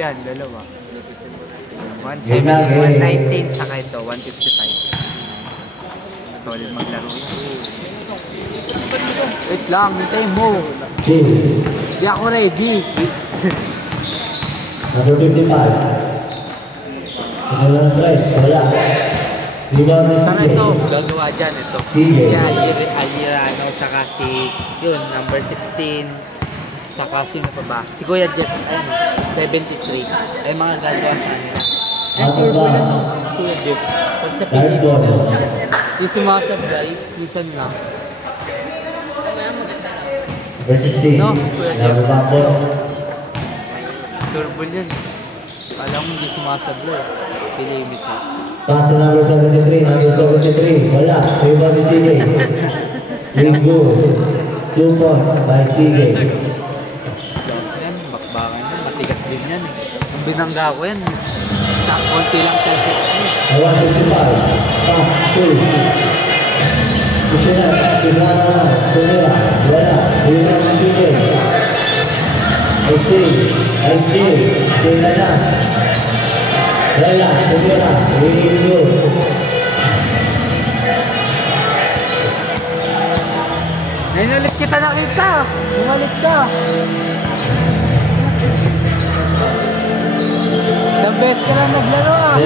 Yan, dalawa. 119 saka ito, 155. Solid maglaro yun. Wait lang, hintay mo. Di ako ready. Number 55. Wala. Saka ito, gagawa dyan ito. Kaya Alirano, saka si, yun, number 16. Saka sino pa ba? Si Kuya Jeff, ayun, 73. Ay mga gagawa sa kanila. Ay, turbo lang ito. Kuya Jeff. Pag sa Pilipinas, yung sumasablay, minsan lang. No, Kuya Jeff. Turbo yan. Alam mo hindi sumasablay. Limited. Pass number 73, number 73. Wala. Rebound ni TJ. Linggo. 2 points by TJ. Yan, bakbakan yan. Matigas din yan. Ang binangga ko yan. Sa konti lang siya siya. 155. Pass 2. Kusinat. Sinara. Tumira. Wala. Rebound ni TJ. LC. Sinara. Wala. Tumira. Linggo. Ngayon ulit kita nakita. Bumalik ka. The best ka lang naglaro ah.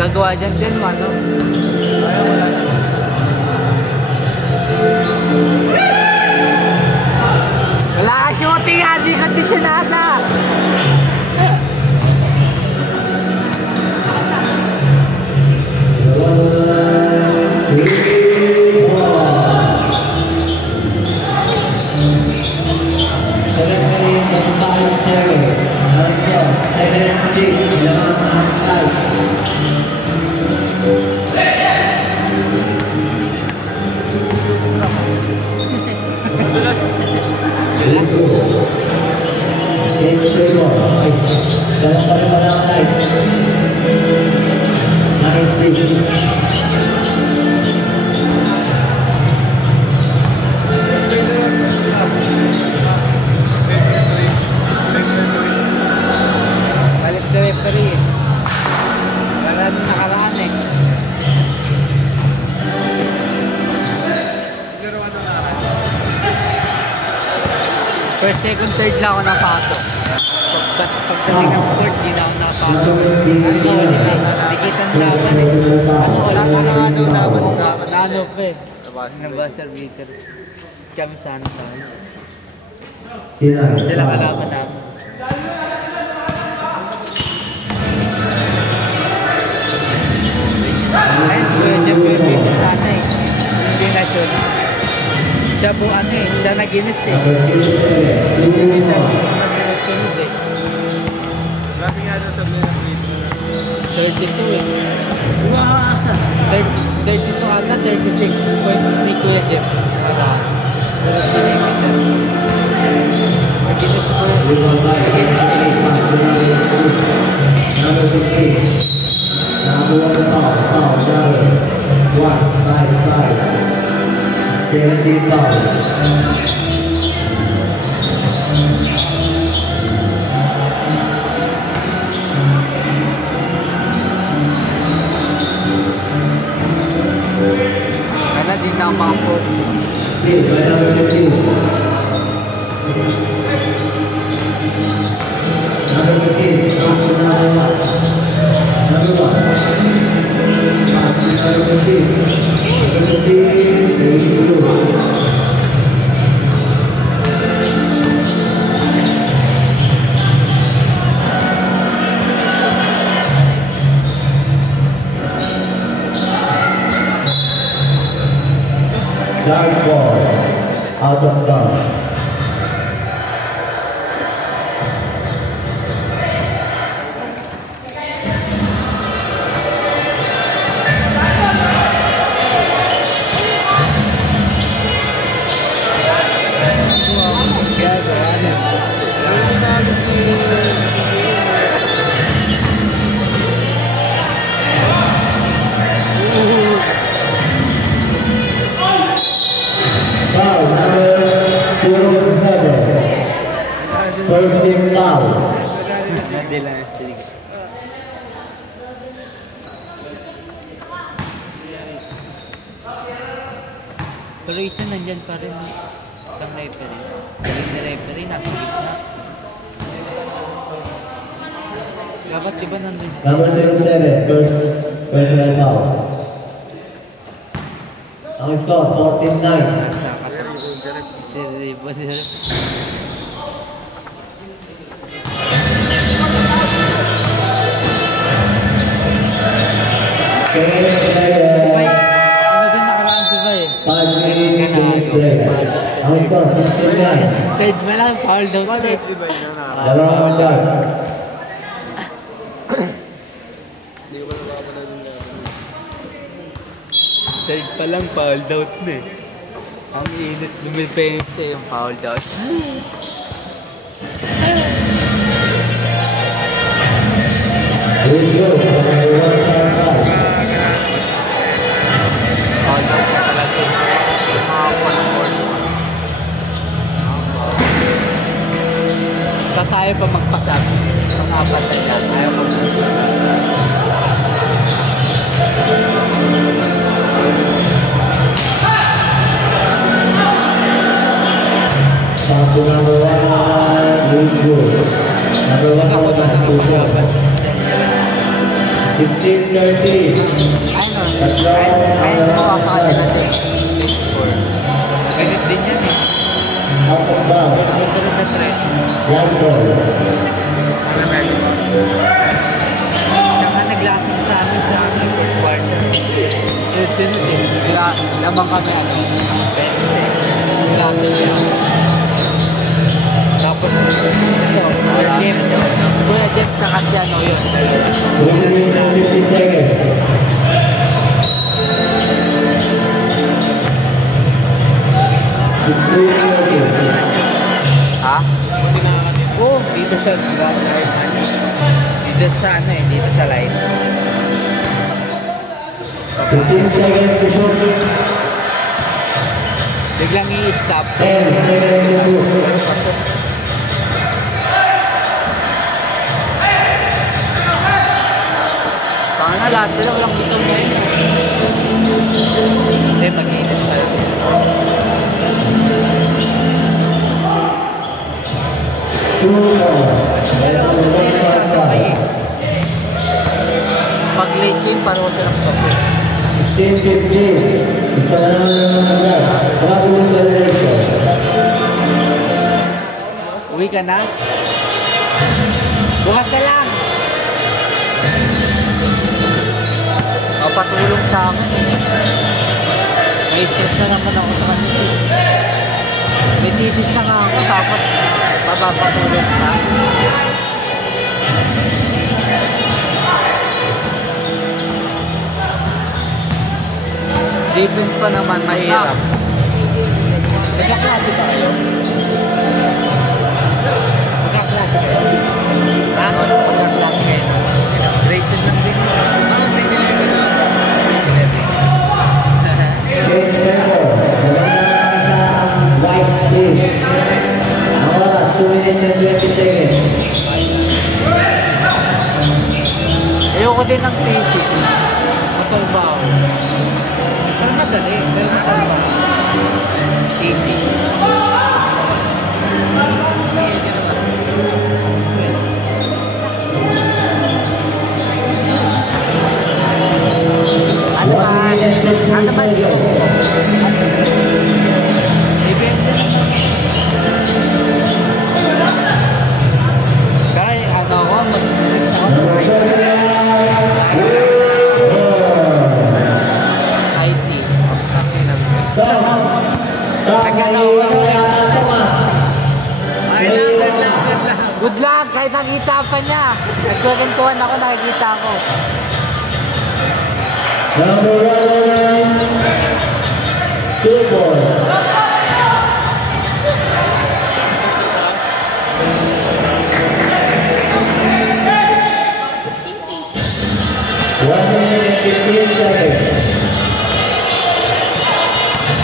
Gagawa dyan din, ano? Wala ka shooting, hindi ka di siya nasa. Balik the referee. Maraming nakaraan eh. First, second, third lang ako napasok. Pagdating ng court, di na ako napasok. Ano ulit eh. Nakikita ng laban eh. Ano ulit? Ano laban? Ano pa eh. Nabasar beater. Kami sana tayo. Sila kalaban namin. Ayun, si Kuya Jeff yung baby sana eh. Hindi na siya. Siya po ano eh. Siya naginit eh. Hindi siya sunod eh. Grabe nga doon sa mga 32 eh. Wow! 32 ata, 36 points ni Kuya Jeff. Wala. Wala sinimita. Naginit ko. Naginit ko. 17 foul. Kaya din na ang mga post. Please, by number 15. Number 15, pass to number 1. Number 1. Pass to number 15. Number 15, ready to go. Dark ball, out of bounds. Foul number 07. First team foul. Hindi lang. Sige. Pero isa nandyan pa rin. Isang referee. Galing na referee. Nasa gitna. Dapat diba nandun? Number 07, first personal foul. Ang score, 14-9. Nasa katabi. Diba sir? Si Bay, ano din nakaraan si Bay? 5 minutes to play. Ang score, 16-9. Third pa lang, foul daw. Third. Dalawang guard. Third pa lang, foul out na eh. Ang init, lumilpenit siya yung foul out. Here we go, number 1 foul. Foul out na talaga. Makakuha ng foul. Kasi ayaw pa magpasab. Pang-apat na yan, ayaw pa magpasab. Pass to number 1, Luis Good. Number 1 Ako foul, ba 2 points. 16-13. Ano? Ayaw ko sa kanila din. 24. Ganit din yan eh. Out of bounds. Ito na sa 3. Young ball. Saka naglasing sa amin sa quarter. Sunod eh. Lamang kami ano. 20. Naglasing yan. Tapos ito. Kuya Jem. Kuya Jem saka si ano yun. 3 minutes and 50 seconds. Ha? Oo, dito sa dito sa ano eh, dito sa line. 15 seconds to shoot. Biglang i-stop. 10 seconds to shoot. Paano lahat sila walang bitaw ngayon. Hindi, mag-init tayo. Pag late game, pareho silang kapit. 16-15. Isa na naman agad. Bago yung celebration. Uwi ka na? Bukas na lang! Patulong sa akin eh. May stress na naman ako sa kanila eh. May thesis na nga ako tapos papapatulong pa. Defense pa naman mahirap. Nagkaklase ba kayo? Nagkaklase kayo? Ha? Nagkaklase kayo? Rated lang din. Ano, grade 11 na? Ano ba seconds. stroke mo? ABM din naman. Pero ano ako, mag-next ako. IT. Nagkano ako. Good luck! Kahit nakita pa niya. Nagkwentuhan ako, nakikita ko. Number 2 points.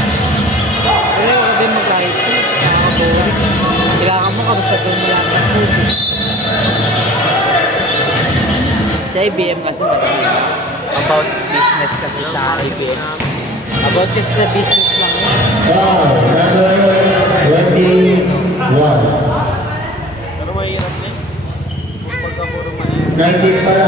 Pero ako din mag-IT. Nakaka-boring. Kailangan mo kabasa doon mo lang ng movie. Sa IBM kasi madami. About business kasi sa IBM. About kasi sa business lang yun. Wow, number 21. Pero mahirap na pagka puro mahirap. 19 para.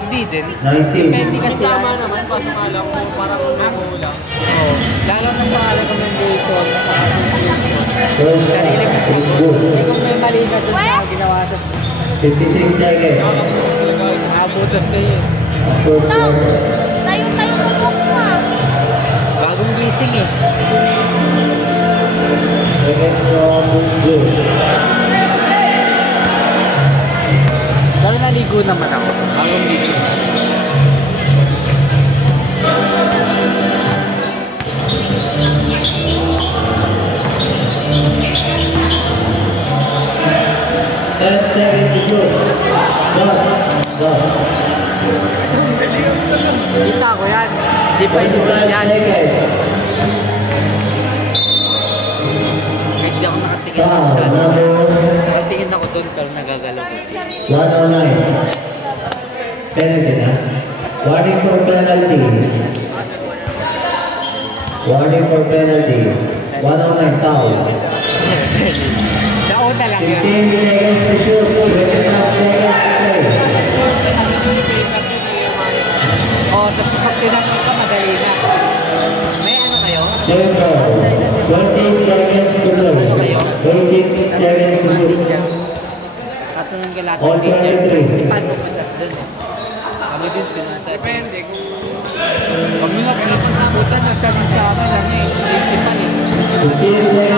Hindi din. 19. Depende kasi yan. Tama naman, kaso nga lang kung parang mamulang. Oo. Lalo na sa recommendation, sa application. Third Sarili mong is sagot. good. Hindi kung may mali ka dun sa ginawa, tapos 56 seconds. Nakakabutas talaga sa nakabutas kayo eh. Fourth Tayo, quarter. tayo bubok mo ah. Bagong gising eh. Second round is good. Pero naligo naman ako. Bagong gising. Kita ko yan. Di pa inulan yan. Hindi ako nakatingin lang sa ano. Nakatingin ako doon pero nagagalaw ko. 109. Penalty na. Warning for penalty. Warning for penalty. 109 foul. Nauna lang 15 yan. seconds to shoot. 25 seconds to play. Oh, tapos pag tinanong ka, madali na. May ano kayo? Tempo. 20 seconds to play. 26 seconds to shoot. Katanong ka lahat On ng teacher. 23. Si paano pumunta doon eh? Kami din pinunta. Depende kung Kami nga pinapunta, nagsabi sa amin, ano eh, principal eh. 15 seconds